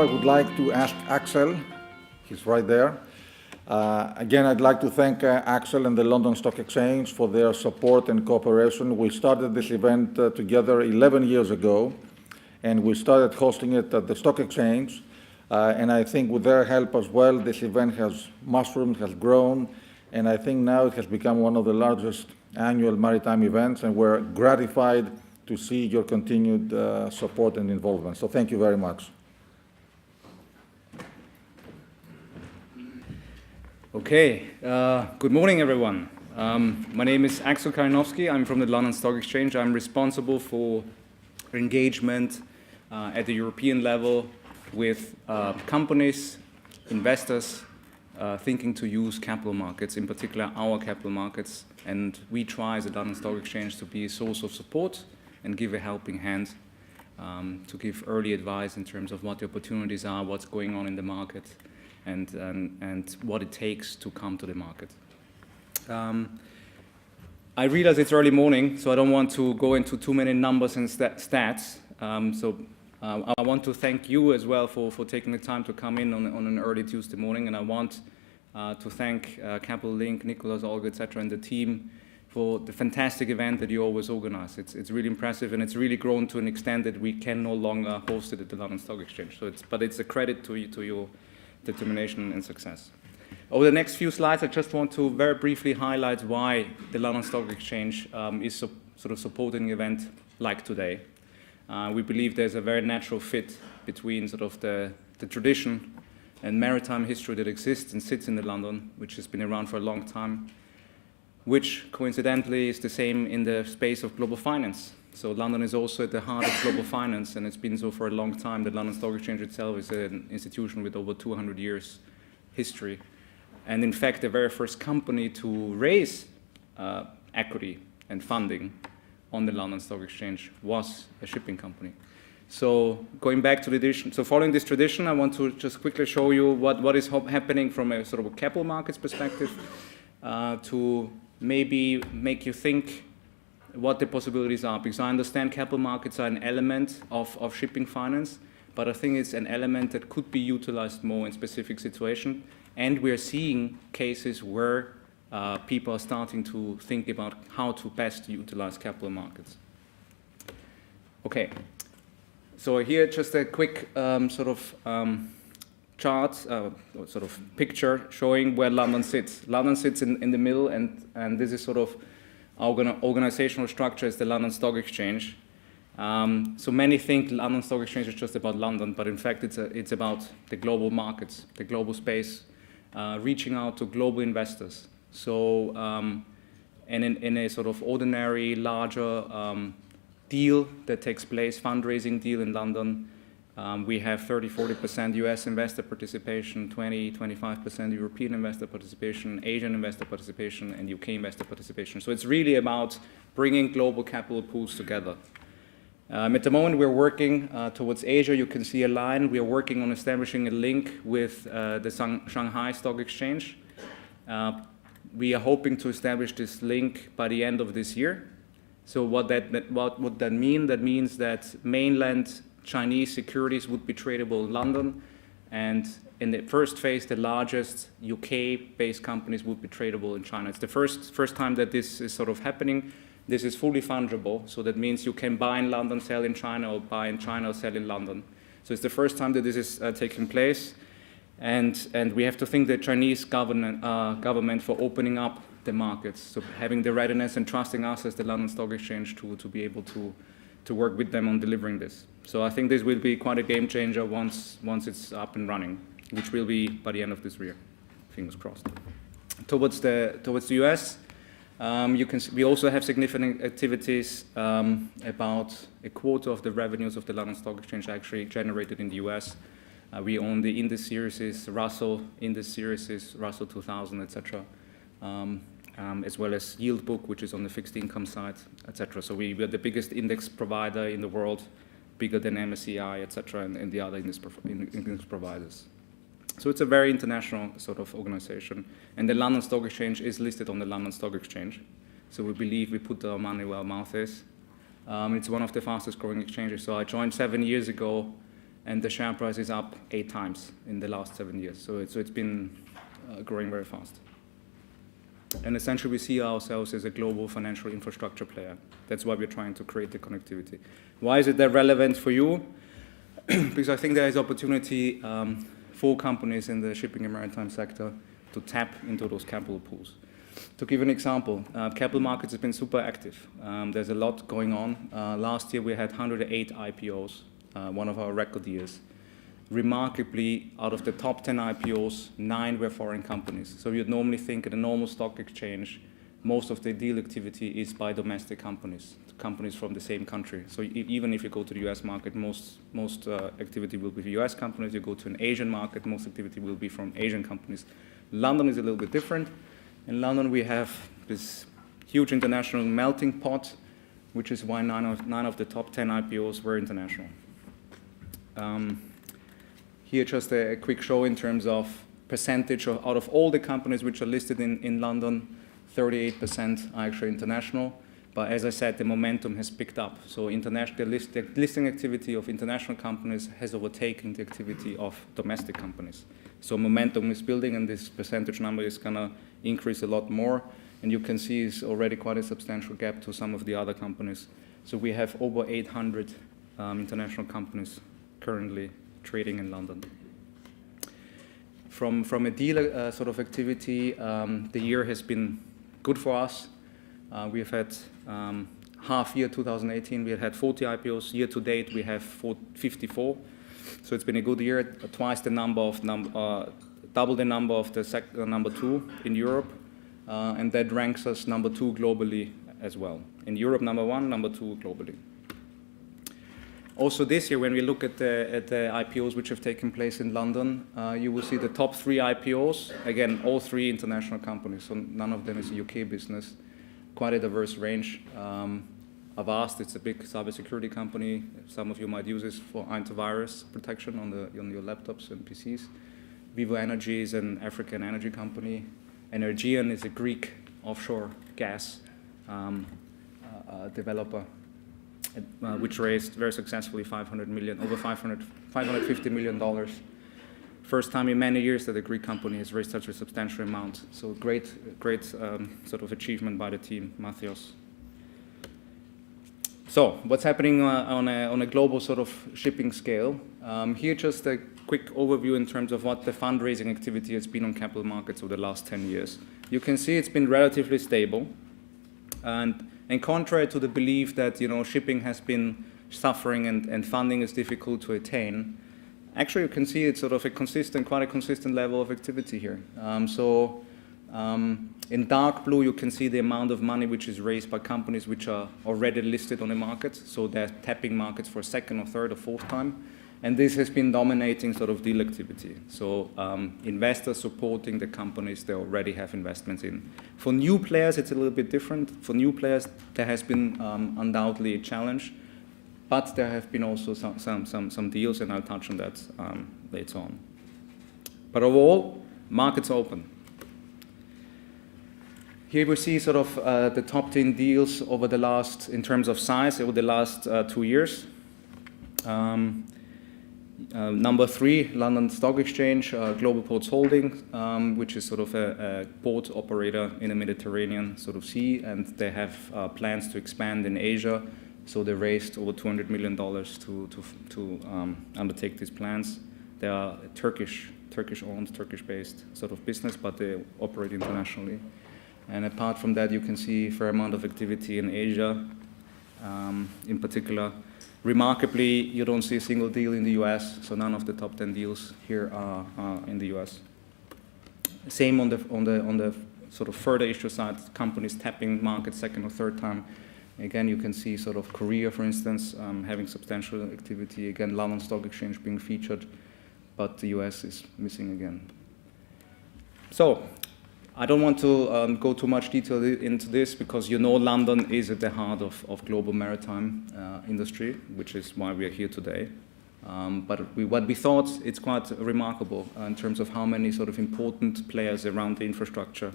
now I would like to ask Axel, he's right there. Again, I'd like to thank Axel and the London Stock Exchange for their support and cooperation. We started this event together 11 years ago, and we started hosting it at the Stock Exchange. And I think with their help as well, this event has mushroomed, has grown, and I think now it has become one of the largest annual maritime events, and we're gratified to see your continued support and involvement. So thank you very much. Okay, good morning everyone. My name is Axel Kalinowski. I'm from the London Stock Exchange. I'm responsible for engagement at the European level with companies, investors thinking to use capital markets, in particular our capital markets. And we try as the London Stock Exchange to be a source of support and give a helping hand to give early advice in terms of what the opportunities are, what's going on in the market, and what it takes to come to the market. I realize it's early morning, so I don't want to go into too many numbers and stats. I want to thank you as well for taking the time to come in on an early Tuesday morning, and I want to thank Capital Link, Nicholas, Olga, etc., and the team for the fantastic event that you always organize. It's really impressive, and it's really grown to an extent that we can no longer host it at the London Stock Exchange. But it's a credit to your determination and success. Over the next few slides, I just want to very briefly highlight why the London Stock Exchange is sort of supporting an event like today. We believe there's a very natural fit between sort of the tradition and maritime history that exists and sits in London, which has been around for a long time, which coincidentally is the same in the space of global finance. So London is also at the heart of global finance, and it's been so for a long time. The London Stock Exchange itself is an institution with over 200 years history. And in fact, the very first company to raise equity and funding on the London Stock Exchange was a shipping company. So going back to the tradition, so following this tradition, I want to just quickly show you what is happening from a sort of a capital markets perspective to maybe make you think what the possibilities are, because I understand capital markets are an element of shipping finance, but I think it's an element that could be utilized more in specific situations, and we're seeing cases where people are starting to think about how to best utilize capital markets. Okay, so here just a quick chart, sort of picture showing where London sits. London sits in the middle, and this is sort of our organizational structure is the London Stock Exchange. So many think London Stock Exchange is just about London, but in fact it's about the global markets, the global space, reaching out to global investors. So and in a sort of ordinary, larger deal that takes place, fundraising deal in London, we have 30-40% US investor participation, 20-25% European investor participation, Asian investor participation, and UK investor participation. So it's really about bringing global capital pools together. At the moment, we're working towards Asia. You can see a line. We are working on establishing a link with the Shanghai Stock Exchange. We are hoping to establish this link by the end of this year. So what would that mean? That means that mainland Chinese securities would be tradable in London, and in the first phase, the largest UK-based companies would be tradable in China. It's the first time that this is sort of happening. This is fully fungible, so that means you can buy in London, sell in China, or buy in China, or sell in London. So it's the first time that this is taking place, and we have to thank the Chinese government for opening up the markets, so having the readiness and trusting us as the London Stock Exchange to be able to work with them on delivering this. So I think this will be quite a game changer once it's up and running, which will be by the end of this year, fingers crossed. Towards the US, you can see we also have significant activities. About a quarter of the revenues of the London Stock Exchange are actually generated in the US. We own the index series, Russell index series, Russell 2000, etc. As well as Yield Book, which is on the fixed income side, etc. So we are the biggest index provider in the world, bigger than MSCI, etc., and the other index providers. So it's a very international sort of organization. And the London Stock Exchange is listed on the London Stock Exchange. So we believe we put our money where our mouth is. It's one of the fastest growing exchanges. So I joined 7 years ago and the share price is up 8 times in the last 7 years. So it's been growing very fast. And essentially we see ourselves as a global financial infrastructure player. That's why we're trying to create the connectivity. Why is it that relevant for you? Because I think there is opportunity for companies in the shipping and maritime sector to tap into those capital pools. To give an example, capital markets have been super active. There's a lot going on. Last year we had 108 IPOs, one of our record years. Remarkably, out of the top 10 IPOs, 9 were foreign companies. So you'd normally think at a normal stock exchange, most of the deal activity is by domestic companies from the same country. So even if you go to the US market, most activity will be US companies. You go to an Asian market, most activity will be from Asian companies. London is a little bit different. In London, we have this huge international melting pot, which is why nine of the top 10 IPOs were international. Here, just a quick show in terms of percentage out of all the companies which are listed in London, 38% are actually international. But as I said, the momentum has picked up. So the listing activity of international companies has overtaken the activity of domestic companies. So momentum is building, and this percentage number is going to increase a lot more. And you can see it's already quite a substantial gap to some of the other companies. So we have over 800 international companies currently trading in London. From a deal sort of activity, the year has been good for us. We have had half year 2018, we had 40 IPOs. Year to date, we have 54. So it's been a good year. Twice the number of double the number of the number 2 in Europe, and that ranks us number 2 globally as well. In Europe, number 1, number 2 globally. Also this year, when we look at the IPOs which have taken place in London, you will see the top 3 IPOs. Again, all 3 international companies, so none of them is a UK business. Quite a diverse range. Avast, it's a big cybersecurity company. Some of you might use this for antivirus protection on your laptops and PCs. Vivo Energy is an African energy company. Energean is a Greek offshore gas developer, which raised very successfully $550 million. First time in many years that a Greek company has raised such a substantial amount. So great sort of achievement by the team, Mathios. So what's happening on a global sort of shipping scale? Here just a quick overview in terms of what the fundraising activity has been on capital markets over the last 10 years. You can see it's been relatively stable. And contrary to the belief that shipping has been suffering and funding is difficult to attain, actually you can see it's sort of quite a consistent level of activity here. In dark blue you can see the amount of money which is raised by companies which are already listed on the market, so they're tapping markets for a second or third or fourth time. And this has been dominating sort of deal activity. So investors supporting the companies they already have investments in. For new players, it's a little bit different. For new players, there has been undoubtedly a challenge, but there have been also some deals, and I'll touch on that later on. But overall, markets open. Here we see sort of the top 10 deals over the last, in terms of size, over the last 2 years. Number 3, London Stock Exchange, Global Ports Holding, which is sort of a port operator in the Mediterranean sort of sea, and they have plans to expand in Asia. So they raised over $200 million to undertake these plans. They are a Turkish-owned, Turkish-based sort of business, but they operate internationally. And apart from that, you can see a fair amount of activity in Asia, in particular. Remarkably, you don't see a single deal in the US, so none of the top 10 deals here are in the US. Same on the sort of further issue side, companies tapping market second or third time. Again, you can see sort of Korea, for instance, having substantial activity. Again, London Stock Exchange being featured, but the US is missing again. So I don't want to go too much detail into this because London is at the heart of global maritime industry, which is why we are here today. But what we thought, it's quite remarkable in terms of how many sort of important players around the infrastructure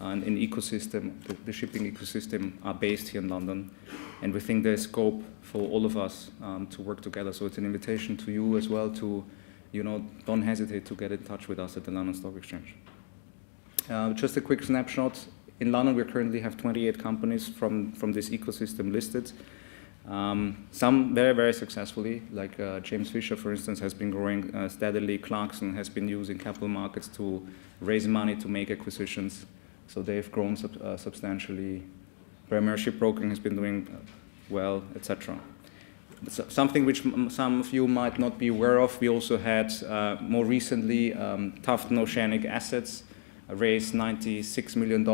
and in ecosystem, the shipping ecosystem are based here in London. And we think there's scope for all of us to work together. So it's an invitation to you as well to, don't hesitate to get in touch with us at the London Stock Exchange. Just a quick snapshot. In London, we currently have 28 companies from this ecosystem listed. Some very, very successfully, like James Fisher, for instance, has been growing steadily. Clarkson has been using capital markets to raise money to make acquisitions. So they've grown substantially. Premier Shipbroking has been doing well, etc. So something which some of you might not be aware of, we also had more recently Tufton Oceanic Assets raised $96 million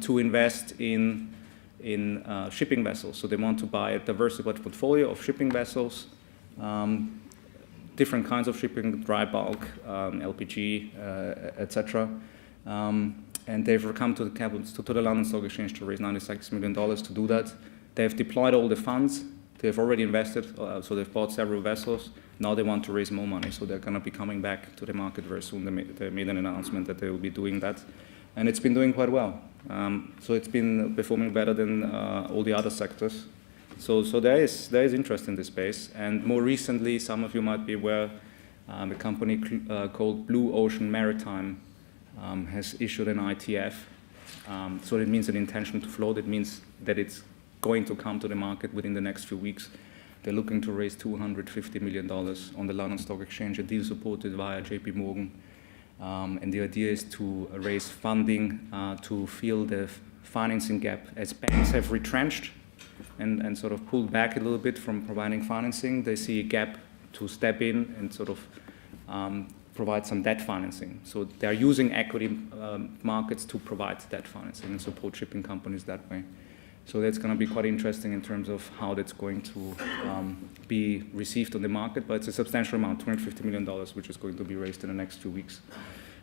to invest in shipping vessels. So they want to buy a diversified portfolio of shipping vessels, different kinds of shipping, dry bulk, LPG, etc. And they've come to the London Stock Exchange to raise $96 million to do that. They've deployed all the funds. They've already invested, so they've bought several vessels. Now they want to raise more money, so they're going to be coming back to the market very soon. They made an announcement that they will be doing that. And it's been doing quite well. So it's been performing better than all the other sectors. So there is interest in this space. And more recently, some of you might be aware, a company called Blue Ocean Maritime has issued an ITF. So it means an intention to float. It means that it's going to come to the market within the next few weeks. They're looking to raise $250 million on the London Stock Exchange, a deal supported via JP Morgan. And the idea is to raise funding to fill the financing gap as banks have retrenched and sort of pulled back a little bit from providing financing. They see a gap to step in and sort of provide some debt financing. So they're using equity markets to provide debt financing and support shipping companies that way. So that's going to be quite interesting in terms of how that's going to be received on the market, but it's a substantial amount, $250 million, which is going to be raised in the next few weeks.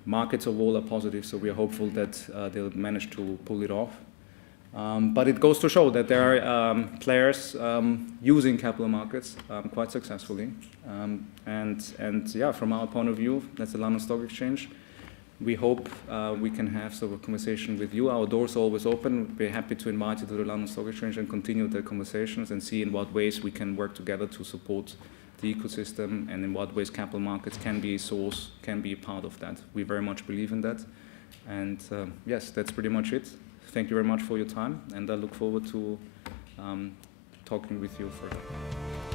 Markets overall are positive, so we are hopeful that they'll manage to pull it off. But it goes to show that there are players using capital markets quite successfully. And yeah, from our point of view, that's the London Stock Exchange. We hope we can have sort of a conversation with you. Our doors are always open. We're happy to invite you to the London Stock Exchange and continue the conversations and see in what ways we can work together to support the ecosystem and in what ways capital markets can be a source, can be a part of that. We very much believe in that. And yes, that's pretty much it. Thank you very much for your time, and I look forward to talking with you further.